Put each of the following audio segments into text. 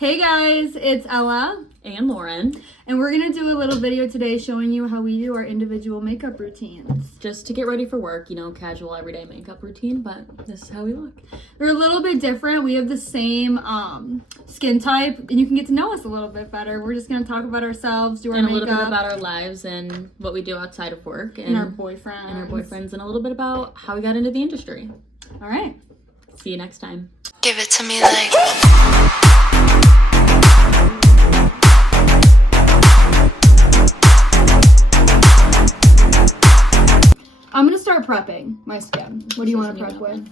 Hey guys, it's Ella and Lauren, and we're gonna do a little video today showing you how we do our individual makeup routines. Just to get ready for work, you know, casual everyday makeup routine, but this is how we look. They're a little bit different. We have the same skin type, and you can get to know us a little bit better. We're just gonna talk about ourselves, do our makeup, a little bit about our lives and what we do outside of work, and our boyfriends, and a little bit about how we got into the industry. All right. See you next time. Give it to me like... I'm gonna start prepping my skin. What do you want to prep with?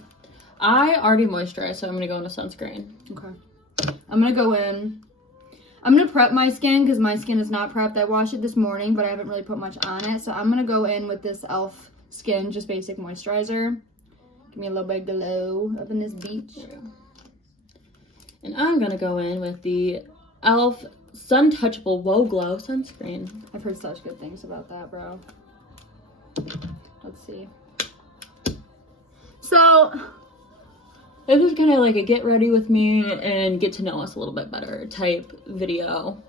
I already moisturized, so I'm gonna go into sunscreen. Okay. I'm gonna prep my skin because my skin is not prepped. I washed it this morning, but I haven't really put much on it. So I'm gonna go in with this e.l.f. Skin, just basic moisturizer. Give me a little bit of glow up in this beach. And I'm gonna go in with the e.l.f. Sun Touchable Whoa Glow sunscreen. I've heard such good things about that, bro. Let's see. So this is kind of like a get ready with me and get to know us a little bit better type video.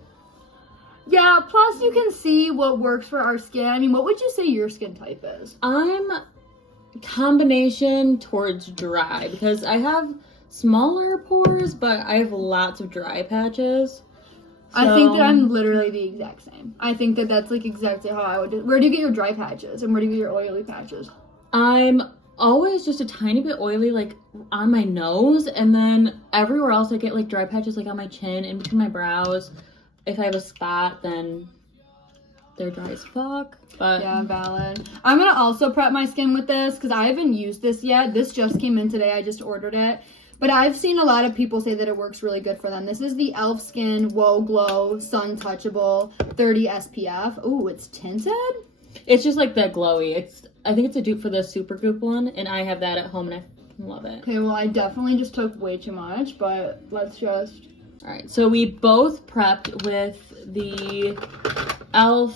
Yeah, plus you can see what works for our skin. I mean, what would you say your skin type is? I'm combination towards dry because I have smaller pores, but I have lots of dry patches. I think that I'm literally the exact same. I think that that's like exactly how I would do. Where do you get your dry patches and where do you get your oily patches? I'm always just a tiny bit oily, like on my nose, and then everywhere else I get like dry patches like on my chin, in between my brows. If I have a spot, then they're dry as fuck. But yeah, valid. I'm gonna also prep my skin with this because I haven't used this yet. This just came in today. I just ordered it. But I've seen a lot of people say that it works really good for them. This is the e.l.f. Skin Whoa Glow Sun Touchable 30 SPF. Ooh, it's tinted? It's just like that glowy. I think it's a dupe for the Supergoop one, and I have that at home, and I love it. Okay, well, I definitely just took way too much, but let's just... All right, so we both prepped with the e.l.f.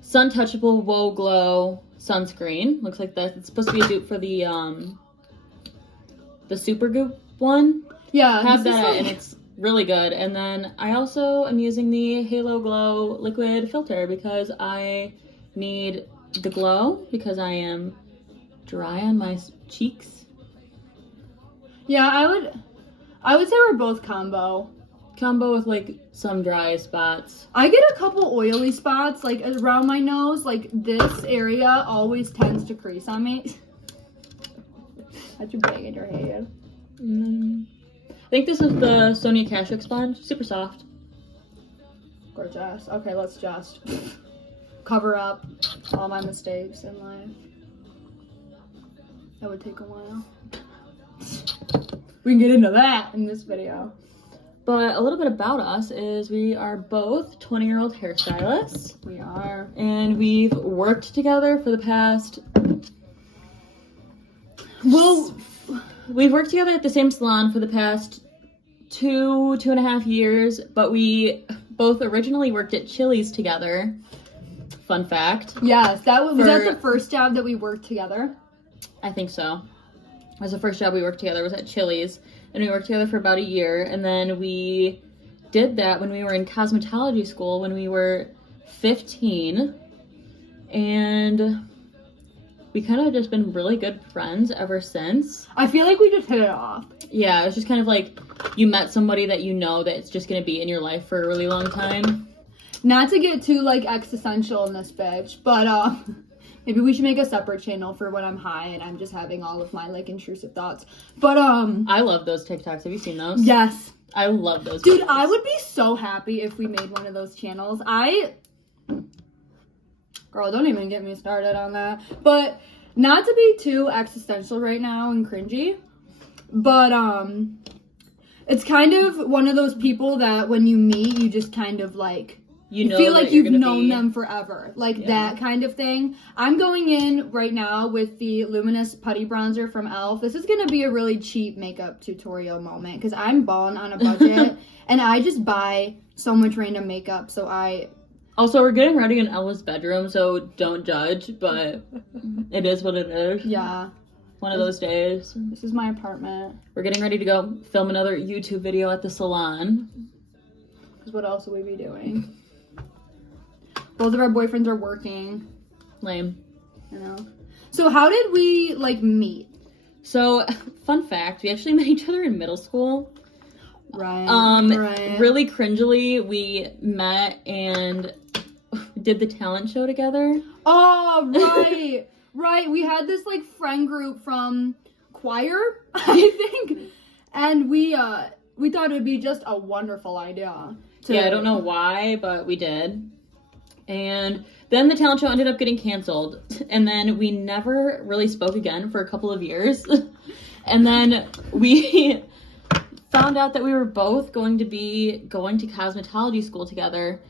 Sun Touchable Whoa Glow sunscreen. Looks like that. It's supposed to be a dupe for the Supergoop one. Yeah, I have that, and it's really good. And then I also am using the Halo Glow liquid filter because I need the glow because I am dry on my cheeks. Yeah, I would say we're both combo with like some dry spots. I get a couple oily spots like around my nose. Like this area always tends to crease on me. That's your bag in your head. I think this is the Sonia Kashuk sponge. Super soft. Gorgeous. Okay, let's just cover up all my mistakes in life. That would take a while. We can get into that in this video. But a little bit about us is we are both 20-year-old hairstylists. We are. And we've worked together for the past... Well, we've worked together at the same salon for the past two and a half years, but we both originally worked at Chili's together. Fun fact. Yes, was that the first job that we worked together? I think so. It was the first job we worked together, was at Chili's, and we worked together for about a year, and then we did that when we were in cosmetology school when we were 15, and we kind of just been really good friends ever since. I feel like we just hit it off. Yeah, it was just kind of like you met somebody that you know that it's just going to be in your life for a really long time. Not to get too like existential in this bitch, but maybe we should make a separate channel for when I'm high and I'm just having all of my like intrusive thoughts. But I love those TikToks. Have you seen those? Yes. I love those. Dude, videos. I would be so happy if we made one of those channels. Girl, don't even get me started on that. But not to be too existential right now and cringy, but it's kind of one of those people that when you meet, you just kind of like you feel like you've known them forever, like that kind of thing. I'm going in right now with the Luminous Putty Bronzer from e.l.f. This is gonna be a really cheap makeup tutorial moment because I'm balling on a budget and I just buy so much random makeup. So Also, we're getting ready in Ella's bedroom, so don't judge, but it is what it is. Yeah. one of those days. This is my apartment. We're getting ready to go film another YouTube video at the salon. Because what else would we be doing? Both of our boyfriends are working. Lame. You know. So how did we, like, meet? So, fun fact, we actually met each other in middle school. Right. Right. Really cringily, we met and did the talent show together. Oh, right. Right. We had this, like, friend group from choir, I think. And we thought it would be just a wonderful idea. Yeah, I don't know why, but we did. And then the talent show ended up getting canceled. And then we never really spoke again for a couple of years. And then we found out that we were both going to be going to cosmetology school together.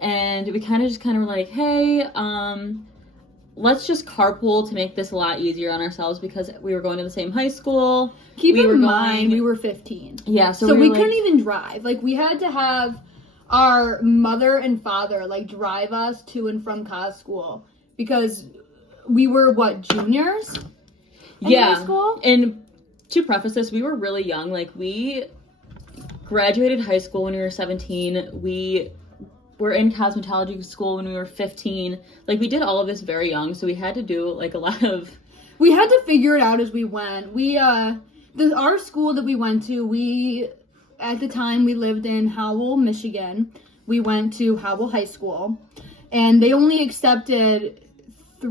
And we kind of were like, hey, let's just carpool to make this a lot easier on ourselves because we were going to the same high school. Keep in mind, we were 15. Yeah, so we couldn't even drive. Like, we had to have our mother and father, like, drive us to and from cos school because we were, what, juniors in high school? And to preface this, we were really young. Like, we graduated high school when we were 17. We were in cosmetology school when we were 15. Like, we did all of this very young, so we had to do, like, a lot of... We had to figure it out as we went. Our school that we went to, at the time, we lived in Howell, Michigan. We went to Howell High School, and they only accepted four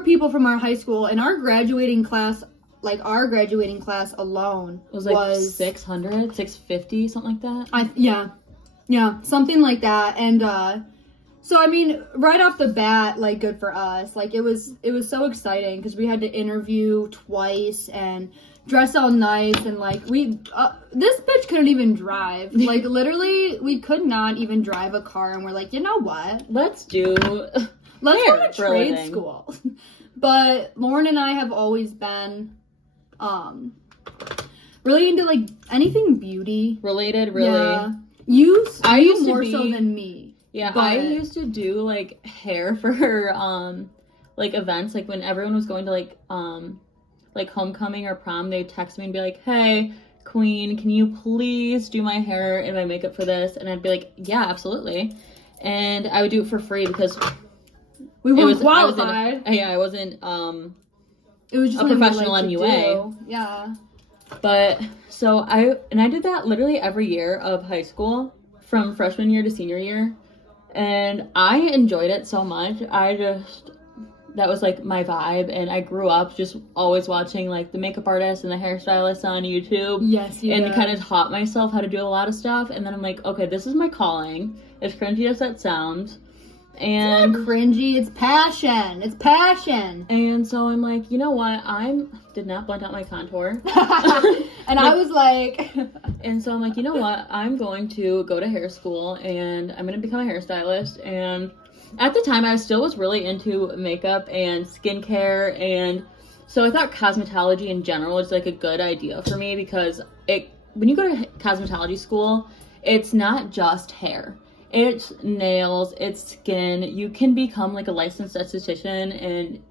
people from our high school, and our graduating class alone was like 600, 650, something like that. Yeah, something like that. And so I mean, right off the bat, like, good for us. Like, it was so exciting because we had to interview twice and dress all nice, and like this bitch couldn't even drive. Like, literally, we could not even drive a car, and we're like, you know what? Let's go to trade school. But Lauren and I have always been really into, like, anything beauty related, really. Yeah. You used more to be, so than me. Yeah, but I used to do, like, hair for like, events, like, when everyone was going to, like homecoming or prom, they'd text me and be like, hey, queen, can you please do my hair and my makeup for this? And I'd be like, yeah, absolutely. And I would do it for free because we weren't qualified. I wasn't it was just a professional MUA. Yeah. But so I did that literally every year of high school from freshman year to senior year. And I enjoyed it so much. That was, like, my vibe, and I grew up just always watching, like, the makeup artists and the hairstylists on YouTube. Yes, you and kind of taught myself how to do a lot of stuff, and then I'm like, okay, this is my calling. As cringy as that sounds. And it's not cringy, it's passion. It's passion. And so I'm like, you know what? Did not blend out my contour. And I was like... And so I'm like, you know what? I'm going to go to hair school, and I'm going to become a hairstylist, and... At the time, I still was really into makeup and skincare, and so I thought cosmetology in general was, like, a good idea for me because when you go to cosmetology school, it's not just hair. It's nails, it's skin. You can become, like, a licensed esthetician and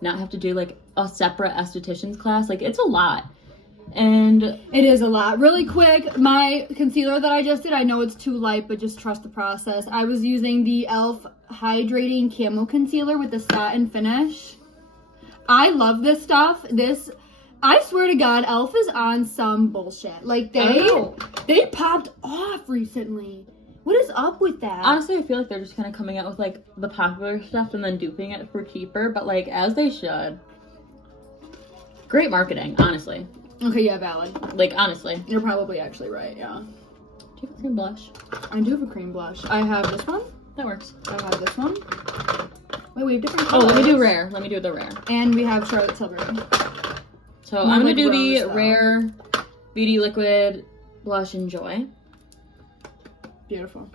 not have to do, like, a separate esthetician's class. Like, it's a lot. And it is a lot. Really quick, my concealer that I just did, I know it's too light, but just trust the process. I was using the e.l.f. Hydrating Camo Concealer with the satin finish. I love this stuff. I swear to God, e.l.f. is on some bullshit. Like, they popped off recently. What is up with that? Honestly, I feel like they're just kind of coming out with, like, the popular stuff and then duping it for cheaper, but, like, as they should. Great marketing, honestly. Okay, yeah, valid. Like, honestly. You're probably actually right, yeah. Do you have a cream blush? I do have a cream blush. I have this one. That works. I have this one. Wait, we have different colors. Oh, let me do rare. Let me do the rare. And we have Charlotte Tilbury. So I'm going to do the Rare Beauty Liquid Blush Enjoy. Beautiful.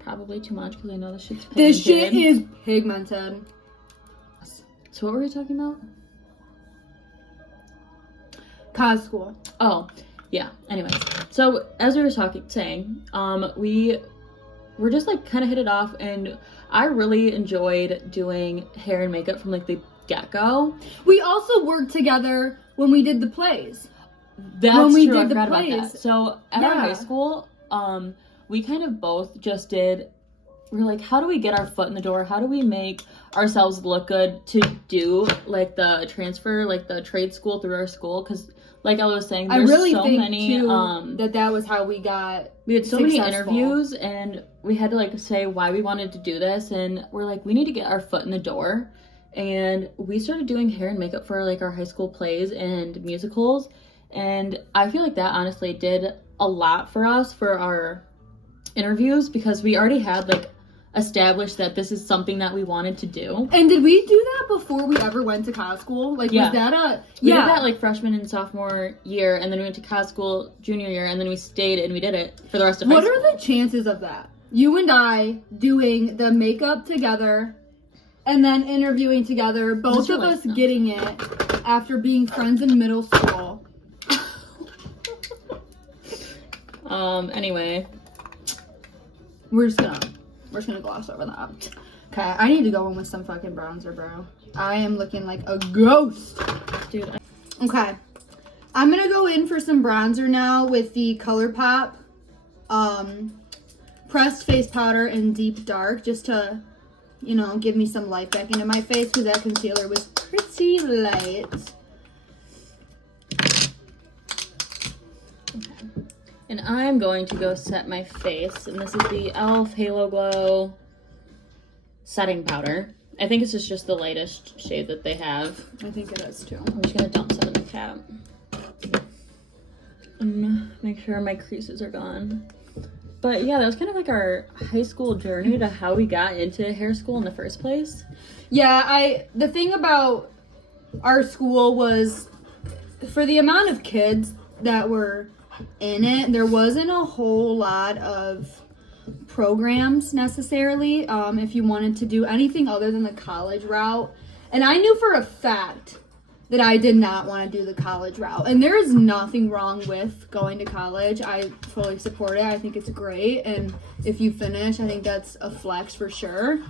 Probably too much because I know this shit's pigmented. This shit is pigmented. So what were we talking about? Cos school. Oh, yeah. Anyway, so as we were saying, we we're just like kind of hit it off, and I really enjoyed doing hair and makeup from like the get-go. We also worked together when we did the plays. That's when we true. did I forgot the about plays. that. So at our high school, we kind of both just did. We're like, how do we get our foot in the door? How do we make ourselves look good to do like the transfer, like the trade school through our school? Because like I was saying, there's so many. That was how we got. We had so many interviews, and we had to like say why we wanted to do this, and we're like, we need to get our foot in the door, and we started doing hair and makeup for like our high school plays and musicals, and I feel like that honestly did a lot for us for our interviews because we already had like established that this is something that we wanted to do. And did we do that before we ever went to cos school? Like, was that we did that like freshman and sophomore year, and then we went to cos school junior year, and then we stayed and we did it for the rest of high school. What are the chances of that? You and I doing the makeup together and then interviewing together, both of us getting it after being friends in middle school. Anyway. We're just gonna gloss over that. Okay, I need to go in with some fucking bronzer, bro. I am looking like a ghost. Dude. Okay. I'm gonna go in for some bronzer now with the ColourPop pressed face powder in deep dark, just to, you know, give me some light back into my face because that concealer was pretty light. And I'm going to go set my face, and this is the e.l.f. Halo Glow setting powder. I think this is just the lightest shade that they have. I think it is too. I'm just gonna dump some in the cap. And make sure my creases are gone. But yeah, that was kind of like our high school journey to how we got into hair school in the first place. Yeah, the thing about our school was, for the amount of kids that were in it, there wasn't a whole lot of programs necessarily if you wanted to do anything other than the college route. And I knew for a fact that I did not want to do the college route. And there is nothing wrong with going to college. I fully support it. I think it's great. And if you finish, I think that's a flex for sure.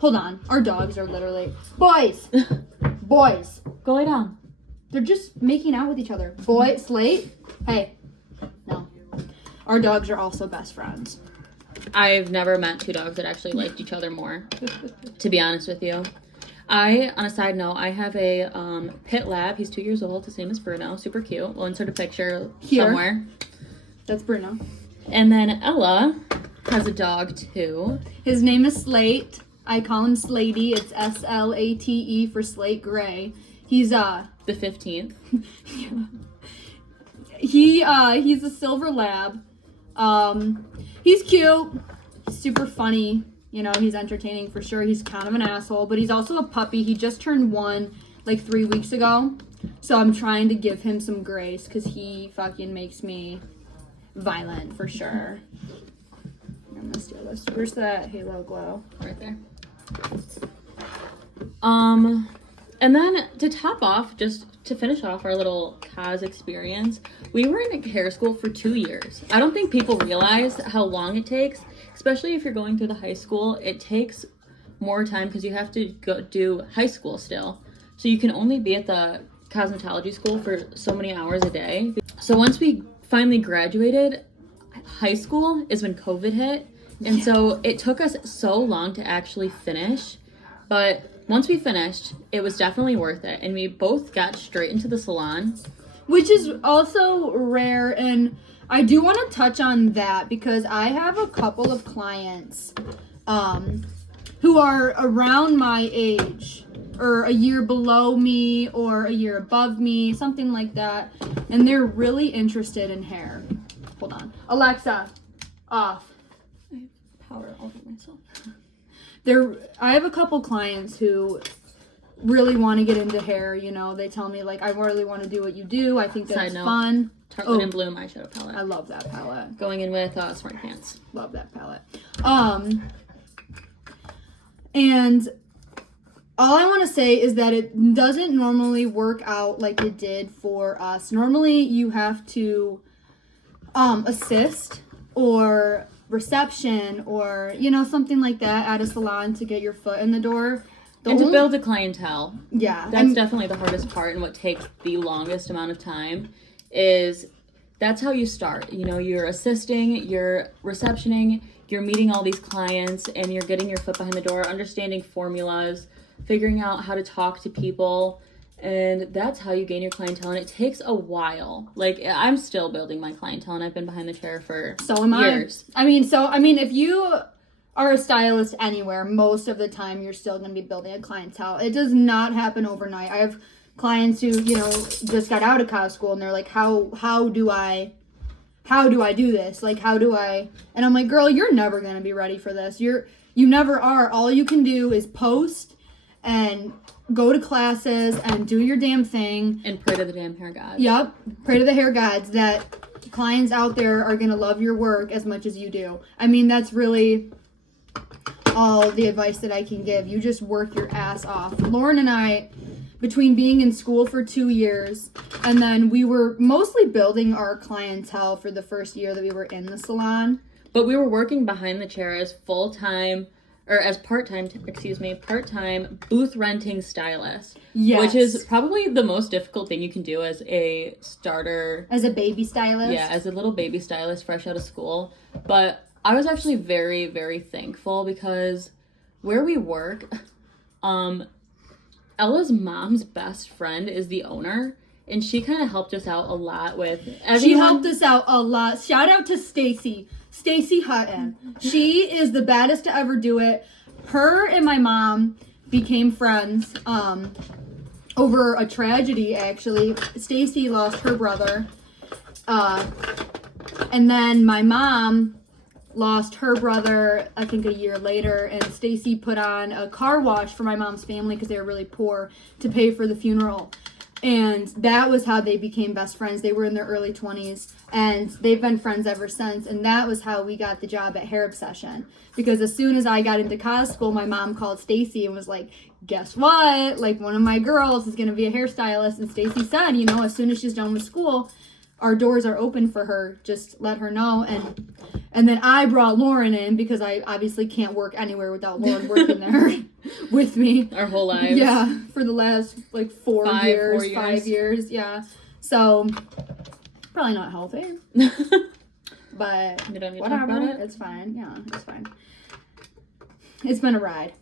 Hold on. Our dogs are literally... Boys! Boys! Go lay down. They're just making out with each other. Boy, Slate. Hey. No. Our dogs are also best friends. I've never met two dogs that actually liked each other more, to be honest with you. On a side note, I have a pit lab. He's 2 years old. His name is Bruno. Super cute. We'll insert a picture here somewhere. That's Bruno. And then Ella has a dog too. His name is Slate. I call him Slatey. It's S-L-A-T-E for Slate Gray. He's the 15th. He's a silver lab. He's cute, super funny, you know, he's entertaining for sure. He's kind of an asshole, but he's also a puppy. He just turned 1 like 3 weeks ago, so I'm trying to give him some grace because he fucking makes me violent for sure. I'm gonna steal this. Where's that Halo Glow? Right there. And then to top off, just to finish off our little cos experience, we were in hair school for 2 years. I don't think people realize how long it takes, especially if you're going through the high school. It takes more time because you have to go do high school still. So you can only be at the cosmetology school for so many hours a day. So once we finally graduated, high school is when COVID hit. And so it took us so long to actually finish. But once we finished, it was definitely worth it. And we both got straight into the salon. Which is also rare. And I do want to touch on that because I have a couple of clients who are around my age or a year below me or a year above me, something like that. And they're really interested in hair. Hold on. Alexa, off. I have powder all over myself. I have a couple clients who really want to get into hair, you know. They tell me, like, I really want to do what you do. I think that's fun. Tartelette and Bloom eyeshadow palette. I love that palette. Going in with Smart Pants. Love that palette. And all I want to say is that it doesn't normally work out like it did for us. Normally, you have to assist or reception or, you know, something like that at a salon to get your foot in the door. And to build a clientele. Yeah. That's definitely the hardest part, and what takes the longest amount of time is that's how you start. You know, you're assisting, you're receptioning, you're meeting all these clients, and you're getting your foot behind the door, understanding formulas, figuring out how to talk to people, and that's how you gain your clientele, and it takes a while. Like, I'm still building my clientele, and I've been behind the chair for years. I mean, if you are a stylist anywhere, most of the time you're still going to be building a clientele. It does not happen overnight. I have clients who, you know, just got out of cos school, and they're like, how do I do this? Like, how do I? And I'm like, girl, you're never going to be ready for this. You never are. All you can do is post and go to classes and do your damn thing. And pray to the damn hair gods. Yep. Pray to the hair gods that clients out there are going to love your work as much as you do. I mean, that's really all the advice that I can give. You just work your ass off. Lauren and I, between being in school for 2 years, and then we were mostly building our clientele for the first year that we were in the salon. But we were working behind the chair as part-time booth renting stylist. Yes. Which is probably the most difficult thing you can do as a starter. As a baby stylist? Yeah, as a little baby stylist fresh out of school. But I was actually very, very thankful because where we work, Ella's mom's best friend is the owner, and she kind of helped us out a lot with everyone. She helped us out a lot. Shout out to Stacy Hutton. She is the baddest to ever do it. Her and my mom became friends over a tragedy, actually. Stacy lost her brother. And then my mom lost her brother, I think, a year later, and Stacy put on a car wash for my mom's family because they were really poor to pay for the funeral. And that was how they became best friends. They were in their early 20s, and they've been friends ever since. And that was how we got the job at Hair Obsession. Because as soon as I got into cos school, my mom called Stacy and was like, guess what? Like, one of my girls is going to be a hairstylist. And Stacy said, you know, as soon as she's done with school, our doors are open for her. Just let her know. And then I brought Lauren in because I obviously can't work anywhere without Lauren working there with me. Our whole lives. Yeah, for the last, like, 5 years. Yeah. So, probably not healthy. But you don't need whatever. To talk about it? It's fine. Yeah, it's fine. It's been a ride.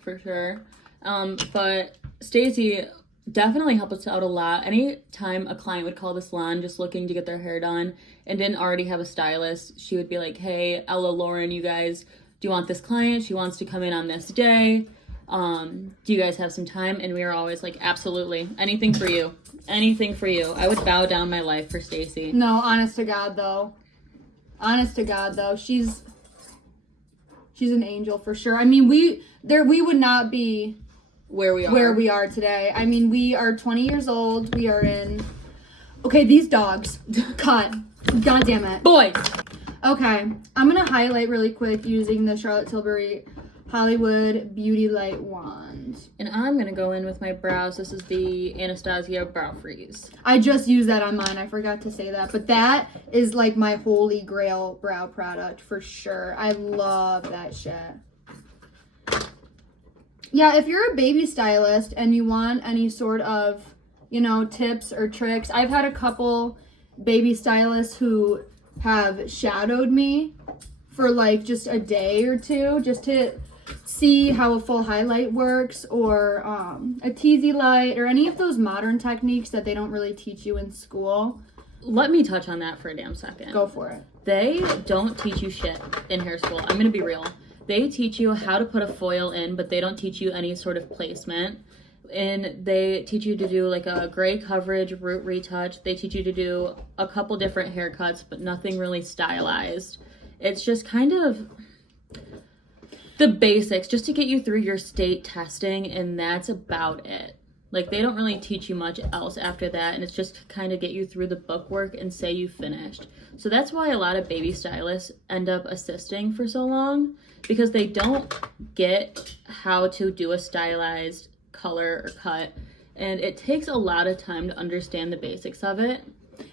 For sure. But Stacey definitely helped us out a lot. Anytime a client would call the salon just looking to get their hair done and didn't already have a stylist, she would be like, hey, Ella, Lauren, you guys, do you want this client? She wants to come in on this day. Do you guys have some time? And we were always like, absolutely. Anything for you. Anything for you. I would bow down my life for Stacey. No, honest to God, though. She's an angel for sure. I mean, we would not be where we are today. I mean, we are 20 years old. We are in... Okay, these dogs. Cut. God damn it. Boys. Okay, I'm going to highlight really quick using the Charlotte Tilbury Hollywood Beauty Light Wand. And I'm going to go in with my brows. This is the Anastasia Brow Freeze. I just used that on mine. I forgot to say that. But that is like my holy grail brow product for sure. I love that shit. Yeah, if you're a baby stylist and you want any sort of, you know, tips or tricks, I've had a couple baby stylists who have shadowed me for like just a day or two just to see how a full highlight works, or a teasy light, or any of those modern techniques that they don't really teach you in school. Let me touch on that for a damn second. Go for it. They don't teach you shit in hair school. I'm going to be real. They teach you how to put a foil in, but they don't teach you any sort of placement. And they teach you to do like a gray coverage root retouch. They teach you to do a couple different haircuts, but nothing really stylized. It's just kind of the basics just to get you through your state testing, and that's about it. Like, they don't really teach you much else after that, and it's just to kind of get you through the bookwork and say you finished. So that's why a lot of baby stylists end up assisting for so long, because they don't get how to do a stylized color or cut, and it takes a lot of time to understand the basics of it.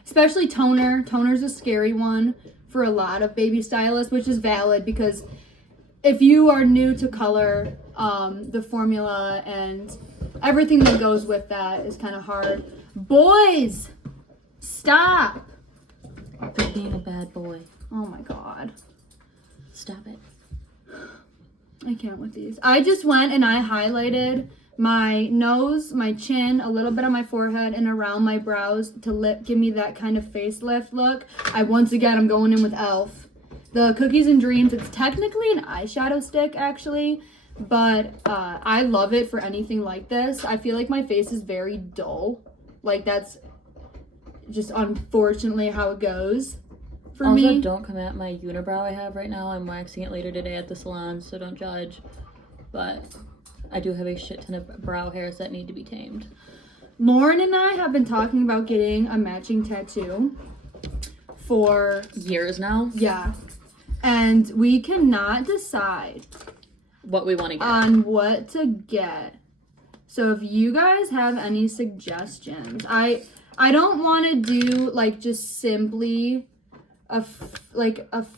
Especially toner. Toner's a scary one for a lot of baby stylists, which is valid because if you are new to color, the formula and everything that goes with that is kind of hard. Boys, stop. Quit being a bad boy. Oh my God. Stop it. I can't with these. I just went and I highlighted my nose, my chin, a little bit on my forehead, and around my brows to give me that kind of facelift look. Once again, I'm going in with e.l.f. The Cookies and Dreams. It's technically an eyeshadow stick, actually, but I love it for anything like this. I feel like my face is very dull. Like, that's just unfortunately how it goes for me. Also, don't come at my unibrow I have right now. I'm waxing it later today at the salon, so don't judge. But I do have a shit ton of brow hairs that need to be tamed. Lauren and I have been talking about getting a matching tattoo for years now. Yeah. And we cannot decide what we want to get. On what to get. So if you guys have any suggestions, I don't want to do like just simply a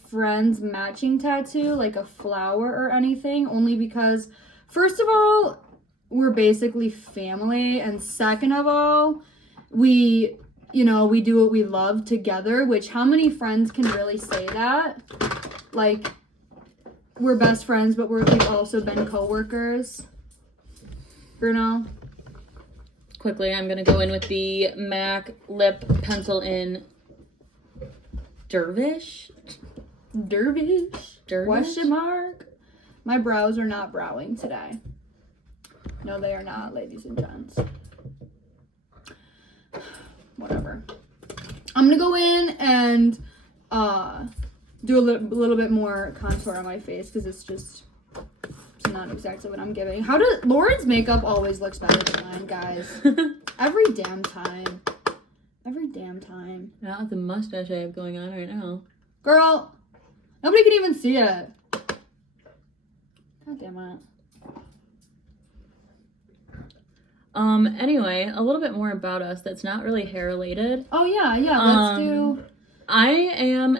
friend's matching tattoo, like a flower or anything, only because first of all, we're basically family, and second of all, we do what we love together, which how many friends can really say that? Like, we're best friends, but we've also been co-workers. Bruno? Quickly, I'm going to go in with the MAC Lip Pencil in Dervish? Question mark? My brows are not browing today. No, they are not, ladies and gents. Whatever. I'm going to go in and do a little bit more contour on my face because it's not exactly what I'm giving. How does Lauren's makeup always looks better than mine, guys? Every damn time. Not with the mustache I have going on right now. Girl, nobody can even see it. God damn it. Anyway, a little bit more about us that's not really hair related. Oh yeah, let's do. I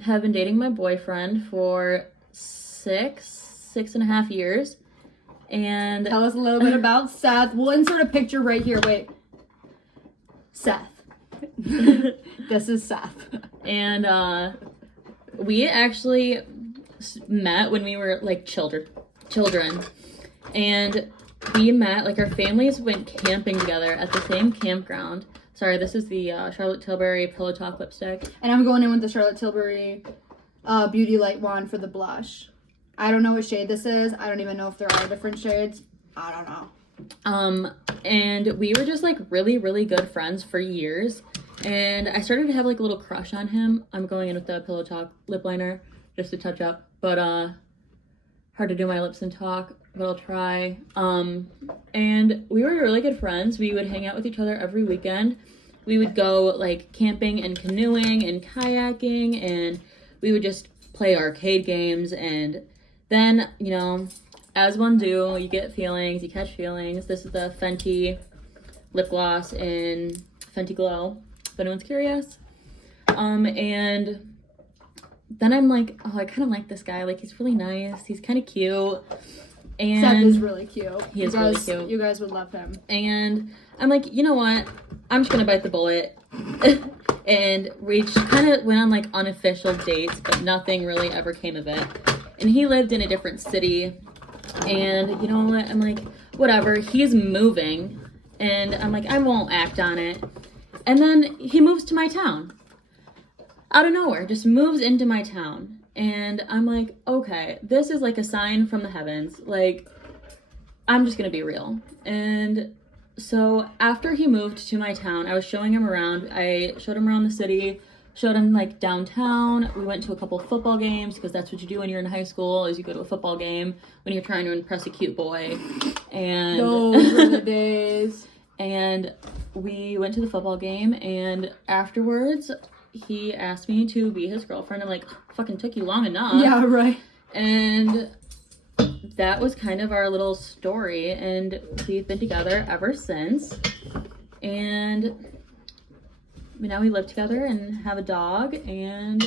have been dating my boyfriend for 6.5 years. And tell us a little bit about Seth. We'll insert a picture right here. Wait. Seth. This is Seth. And we actually met when we were like children. And we met, like, our families went camping together at the same campground. Sorry, this is the Charlotte Tilbury Pillow Talk lipstick. And I'm going in with the Charlotte Tilbury Beauty Light Wand for the blush. I don't know what shade this is. I don't even know if there are different shades. I don't know. And we were just, like, really, really good friends for years. And I started to have, like, a little crush on him. I'm going in with the Pillow Talk lip liner just to touch up. But, hard to do my lips and talk, but I'll try. And we were really good friends. We would hang out with each other every weekend. We would go like camping and canoeing and kayaking, and we would just play arcade games. And then, you know, as one do, you get feelings, you catch feelings. This is the Fenty lip gloss in Fenty Glow, if anyone's curious. And then I'm like, oh, I kind of like this guy. Like, he's really nice. He's kind of cute. And Seth is really cute. He is really cute. You guys would love him. And I'm like, you know what? I'm just going to bite the bullet. And we just kind of went on, like, unofficial dates, but nothing really ever came of it. And he lived in a different city. And you know what? I'm like, whatever. He's moving. And I'm like, I won't act on it. And then he moves to my town. Out of nowhere, just moves into my town. And I'm like, okay, this is like a sign from the heavens. Like, I'm just gonna be real. And so after he moved to my town, I was showing him around. I showed him around the city, showed him like downtown. We went to a couple of football games because that's what you do when you're in high school, is you go to a football game when you're trying to impress a cute boy. And those were the days. And we went to the football game, and afterwards he asked me to be his girlfriend. I'm like, fucking took you long enough. Yeah, right. And that was kind of our little story, and we've been together ever since. And now we live together and have a dog, and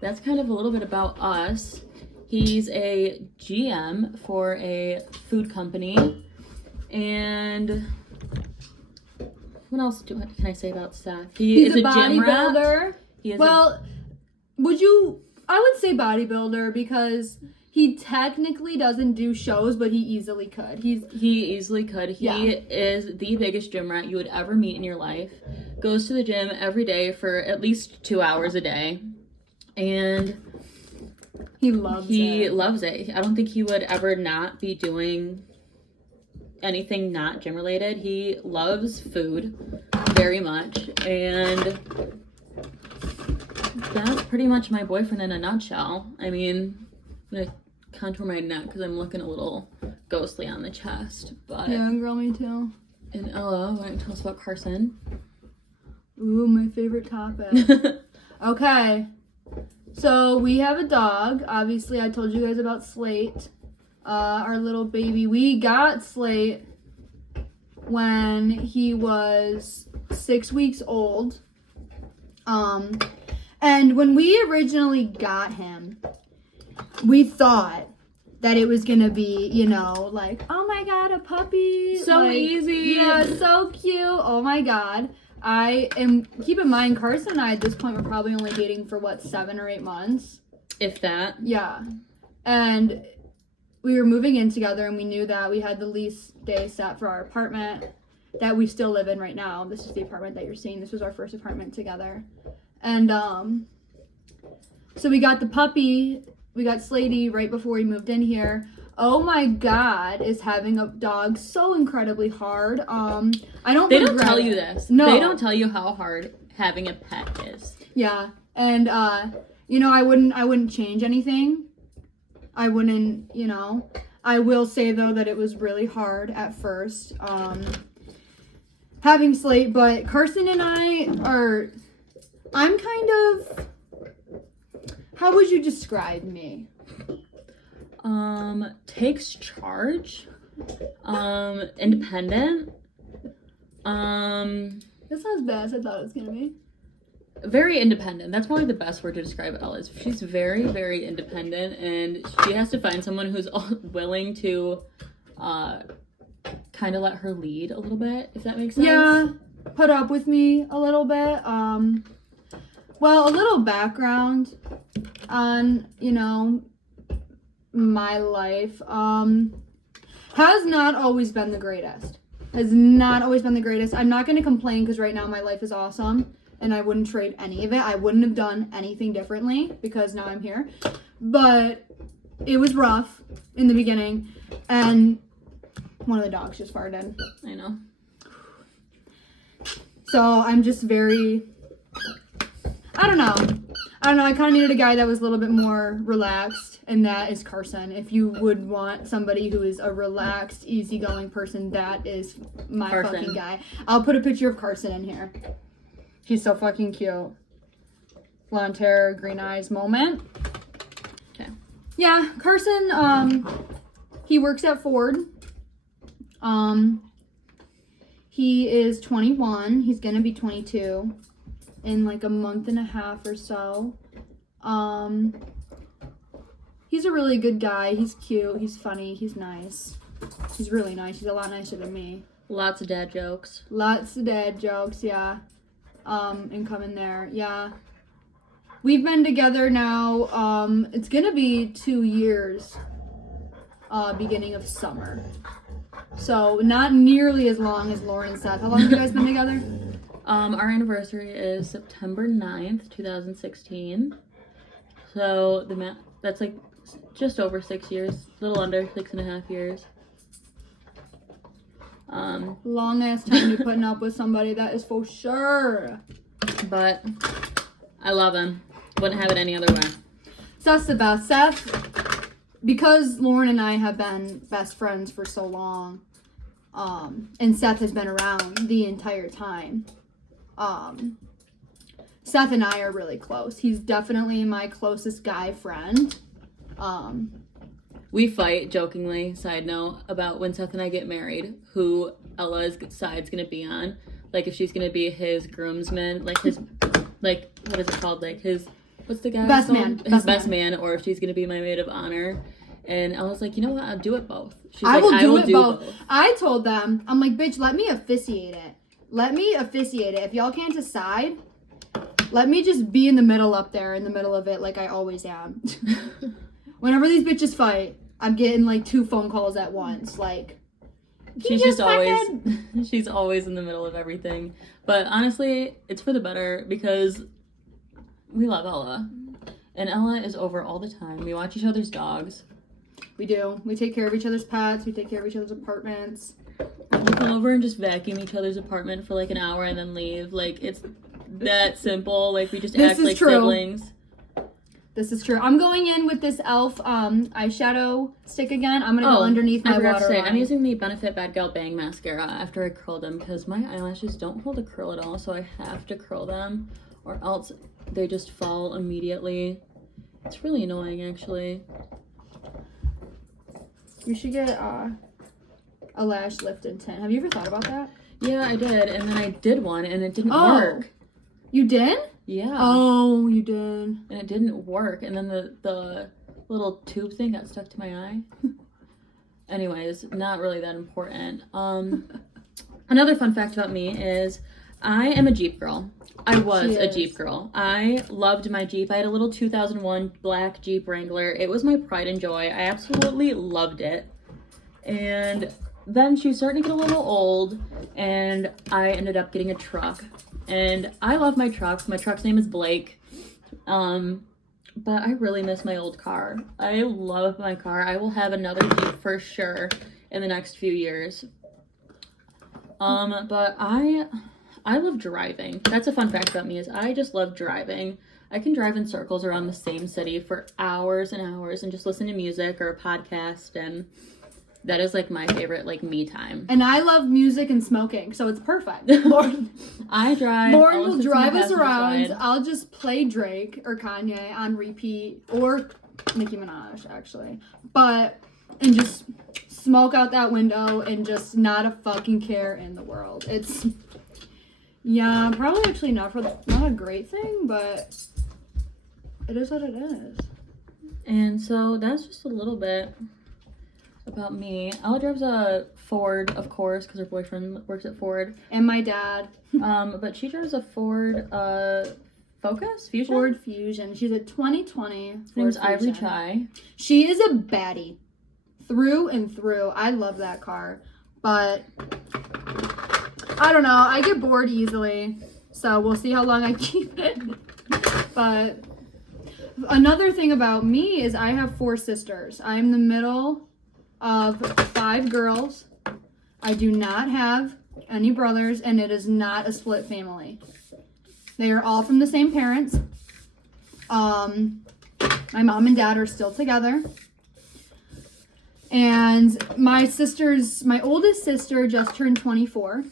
that's kind of a little bit about us. He's a GM for a food company. And what else can I say about Seth? He's is a gym rat. bodybuilder. I would say bodybuilder because he technically doesn't do shows, but he easily could. He easily could. He is the biggest gym rat you would ever meet in your life. Goes to the gym every day for at least 2 hours a day. And he loves it. I don't think he would ever not be doing anything not gym related. He loves food very much. And that's pretty much my boyfriend in a nutshell. I mean, I'm gonna contour my neck because I'm looking a little ghostly on the chest. But yeah, girl, me too. And Ella, why don't you tell us about Carson? Ooh, my favorite topic. Okay, so we have a dog. Obviously, I told you guys about Slate, our little baby. We got Slate when he was 6 weeks old. And when we originally got him, we thought that it was gonna be, you know, like, oh my god, a puppy. So like, easy. Yeah, so cute. Oh my god. Keep in mind, Carson and I at this point were probably only dating for 7 or 8 months. If that. Yeah. And we were moving in together and we knew that we had the lease day set for our apartment that we still live in right now. This is the apartment that you're seeing. This was our first apartment together. And so we got the puppy, we got Slatey right before we moved in here. Oh my god, is having a dog so incredibly hard. They don't tell you this. No. They don't tell you how hard having a pet is. Yeah. And you know, I wouldn't change anything. I wouldn't, you know. I will say though that it was really hard at first. Having Slate, but Carson and I'm kind of, how would you describe me? Takes charge, independent, That's not as bad as I thought it was gonna be. very independent. That's probably the best word to describe Ella is. She's very, very independent, and she has to find someone who's willing to, kind of let her lead a little bit, if that makes sense. Yeah, put up with me a little bit. Well, a little background on, you know, my life has not always been the greatest. I'm not going to complain because right now my life is awesome and I wouldn't trade any of it. I wouldn't have done anything differently because now I'm here. But it was rough in the beginning and one of the dogs just farted. I know. So I'm just very, I don't know. I kind of needed a guy that was a little bit more relaxed, and that is Carson. If you would want somebody who is a relaxed, easygoing person, that is my fucking guy. I'll put a picture of Carson in here. He's so fucking cute. Blonde hair, green eyes moment. Okay. Yeah, Carson, he works at Ford. He is 21. He's gonna be 22 in like a month and a half or so. He's a really good guy. He's cute. He's funny. He's nice. He's really nice. He's a lot nicer than me. Lots of dad jokes. Yeah. Incoming there. Yeah. We've been together now. It's gonna be 2 years. Beginning of summer. So not nearly as long as Lauren and Seth. How long have you guys been together? Our anniversary is September 9th, 2016. So that's like just over 6 years, a little under 6.5 years. Long ass time to be putting up with somebody, that is for sure. But I love him. Wouldn't have it any other way. Seth's the best. Seth, because Lauren and I have been best friends for so long, and Seth has been around the entire time. Seth and I are really close. He's definitely my closest guy friend. We fight jokingly, side note, about when Seth and I get married, who Ella's side's gonna be on. Like if she's gonna be his groomsman, like his, like, what is it called? Like his what's the guy? Best man. His best man, or if she's gonna be my maid of honor. And I was like, you know what? I'll do it both. She's I like, will do it both. I told them, I'm like, bitch, let me officiate it. Let me officiate it. If y'all can't decide, let me just be in the middle up there, in the middle of it, like I always am. Whenever these bitches fight, I'm getting like 2 phone calls at once. Like, she's just always, she's always in the middle of everything. But honestly, it's for the better because we love Ella. And Ella is over all the time. We watch each other's dogs. We do. We take care of each other's pets. We take care of each other's apartments. We come over and just vacuum each other's apartment for like an hour and then leave. Like, it's that simple. Like, we just act like siblings. This is true. I'm going in with this e.l.f. Eyeshadow stick again. I'm going to go underneath my waterline. I'm using the Benefit Bad Gal Bang Mascara after I curl them because my eyelashes don't hold a curl at all, so I have to curl them or else they just fall immediately. It's really annoying, actually. You should get a lash lift and tint. Have you ever thought about that? Yeah, I did, and then I did one, and it didn't work. You did? Yeah. Oh, you did. And it didn't work, and then the little tube thing got stuck to my eye. Anyways, not really that important. Another fun fact about me is I am a Jeep girl. I was a Jeep girl. I loved my Jeep. I had a little 2001 black Jeep Wrangler. It was my pride and joy. I absolutely loved it. And then she was starting to get a little old, and I ended up getting a truck. And I love my trucks. My truck's name is Blake. But I really miss my old car. I love my car. I will have another Jeep for sure in the next few years. But I love driving. That's a fun fact about me is I just love driving. I can drive in circles around the same city for hours and hours and just listen to music or a podcast, and that is like my favorite like me time. And I love music and smoking, so it's perfect. I drive. Lauren will drive us around. I'll just play Drake or Kanye on repeat, or Nicki Minaj actually, and just smoke out that window and just not a fucking care in the world. It's probably actually not a great thing, but it is what it is. And so that's just a little bit about me. Ella drives a Ford, of course, because her boyfriend works at Ford. And my dad. But she drives a Ford Focus? Fusion? Ford Fusion. She's a 2020 Ford Her name's Fusion. Ivory Chai. She is a baddie. Through and through. I love that car. But I don't know. I get bored easily. So we'll see how long I keep it. But another thing about me is I have 4 sisters. I'm the middle of 5 girls. I do not have any brothers, and it is not a split family. They are all from the same parents. My mom and dad are still together. And my oldest sister just turned 24.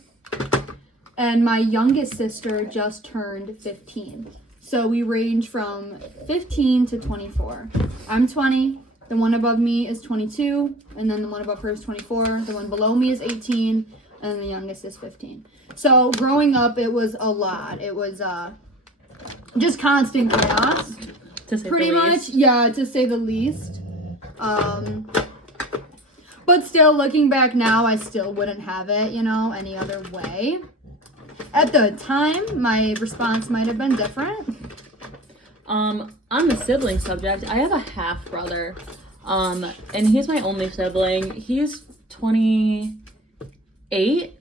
And my youngest sister just turned 15. So we range from 15 to 24. I'm 20. The one above me is 22, and then the one above her is 24. The one below me is 18, and then the youngest is 15. So growing up, it was a lot. It was just constant chaos. To say pretty the much, least. yeah, to say the least. But still, looking back now, I still wouldn't have it, any other way. At the time, my response might have been different. On the sibling subject, I have a half brother, and he's my only sibling. He's 28,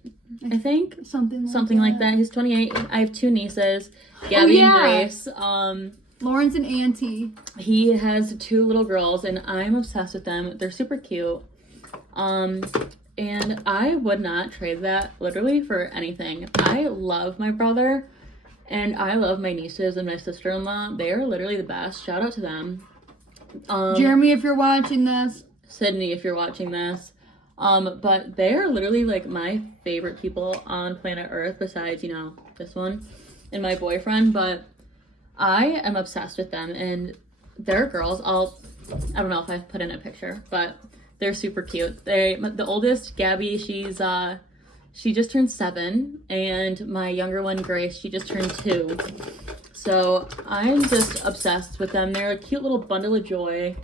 I think. Something like that. He's 28. I have 2 nieces, Gabby and Grace. Lawrence and Auntie. He has 2 little girls, and I'm obsessed with them. They're super cute. And I would not trade that literally for anything. I love my brother. And I love my nieces and my sister-in-law. They are literally the best. Shout out to them. Jeremy, if you're watching this. Sydney, if you're watching this. But they are literally like my favorite people on planet Earth besides, this one and my boyfriend. But I am obsessed with them, and they're girls. I don't know if I've put in a picture, but they're super cute. The oldest, Gabby, she just turned 7, and my younger one, Grace, she just turned 2. So I'm just obsessed with them. They're a cute little bundle of joy.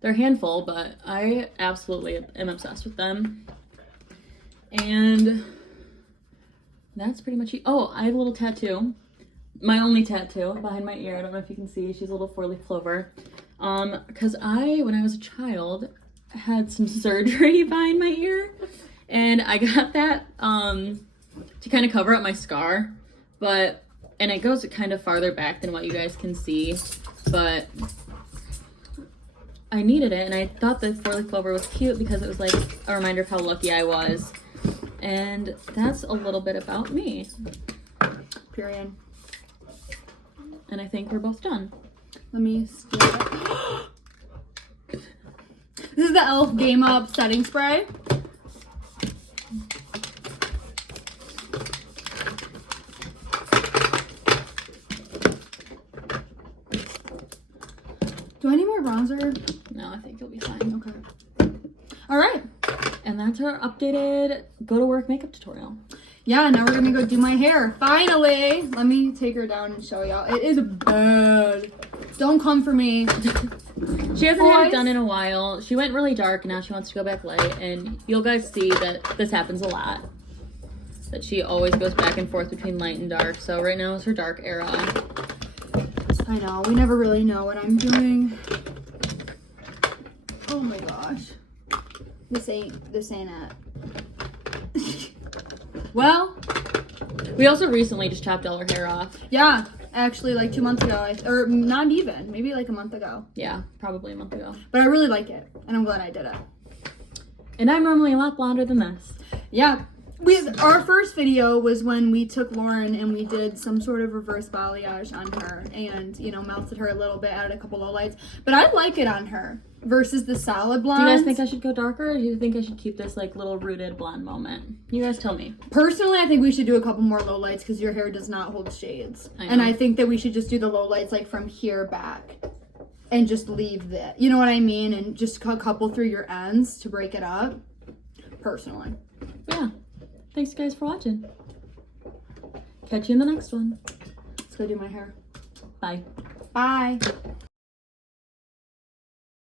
They're a handful, but I absolutely am obsessed with them. And that's pretty much it. Oh, I have a little tattoo. My only tattoo behind my ear. I don't know if you can see. She's a little 4-leaf clover. Because when I was a child, had some surgery behind my ear. And I got that to kind of cover up my scar. And it goes kind of farther back than what you guys can see. But I needed it, and I thought the 4-leaf clover was cute because it was like a reminder of how lucky I was. And that's a little bit about me. Period. And I think we're both done. Let me steal it. This is the e.l.f. Game Up setting spray. Do I need more bronzer? No, I think you'll be fine. Okay. All right. And that's our updated go to work makeup tutorial. Yeah, now we're gonna go do my hair. Finally! Let me take her down and show y'all. It is bad. Don't come for me. She hasn't had it done in a while. She went really dark, and now she wants to go back light. And you'll guys see that this happens a lot. That she always goes back and forth between light and dark. So right now is her dark era. I know, we never really know what I'm doing. Oh my gosh. This ain't it. Well, we also recently just chopped all her hair off. Yeah, actually like 2 months ago, or not even, maybe like a month ago. Yeah, probably a month ago. But I really like it, and I'm glad I did it. And I'm normally a lot blonder than this. Yeah. Our first video was when we took Lauren and we did some sort of reverse balayage on her and, you know, melted her a little bit, added a couple low lights. But I like it on her versus the solid blonde. Do you guys think I should go darker, or do you think I should keep this, like, little rooted blonde moment? You guys tell me. Personally, I think we should do a couple more low lights because your hair does not hold shades. And I think that we should just do the low lights, like, from here back and just leave that. You know what I mean? And just a couple through your ends to break it up. Personally. Yeah. Thanks, guys, for watching. Catch you in the next one. Let's go do my hair. Bye. Bye.